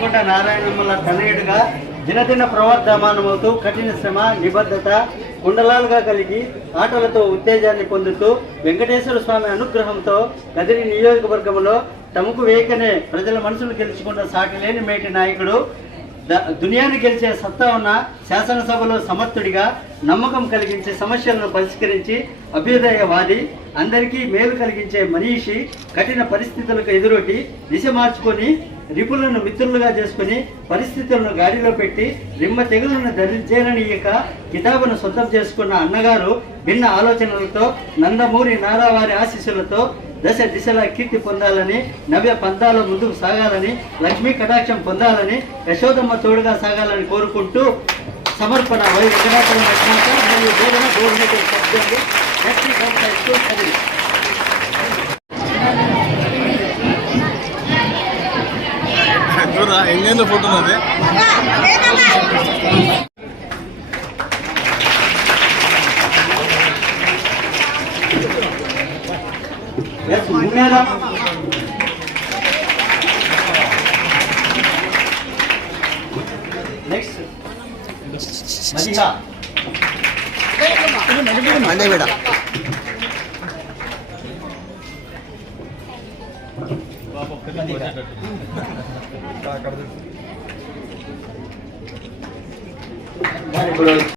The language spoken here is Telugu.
వరకుంట నారాయణమ్మల తనయుడుగా దినదిన ప్రవర్ధమానమవుతూ కఠిన శ్రమ నిబద్ధత కుండలాలుగా కలిగి ఆటలతో ఉత్తేజాన్ని పొందుతూ వెంకటేశ్వర స్వామి అనుగ్రహంతో కదిరి నియోజకవర్గంలో తమకు వేకనే ప్రజల మనసులు గెలుచుకున్న సాటి లేని మేటి నాయకుడు దునియాను గెలిచే సత్తా ఉన్న శాసనసభలో సమర్థుడిగా నమ్మకం కలిగించే సమస్యలను పరిష్కరించి అభ్యుదయవాది అందరికీ మేలు కలిగించే మనీషి కఠిన పరిస్థితులకు ఎదురొట్టి దిశ మార్చుకొని రిపులను మిత్రులుగా చేసుకుని పరిస్థితులను గాడిలో పెట్టి రిమ్మ తెగులను ధరించేననీయక కితాబును సొంతం చేసుకున్న అన్నగారు భిన్న ఆలోచనలతో నందమూరి నారావారి ఆశీస్సులతో దశ దిశలా కీర్తి పొందాలని నవ్య పంతాల ముందుకు సాగాలని లక్ష్మీ కటాక్షం పొందాలని యశోదమ్మ తోడుగా సాగాలని కోరుకుంటూ సమర్పణ వై వెంకటాచలం మరియు బోధన కోఆర్డినేటర్ సభ్యులు ఎస్టీ సంస్థ స్కూల్ కదిరి. చూడరా ఎన్ని photo Jetzt nun mehr Next. Madina. Mandai beda. Madina.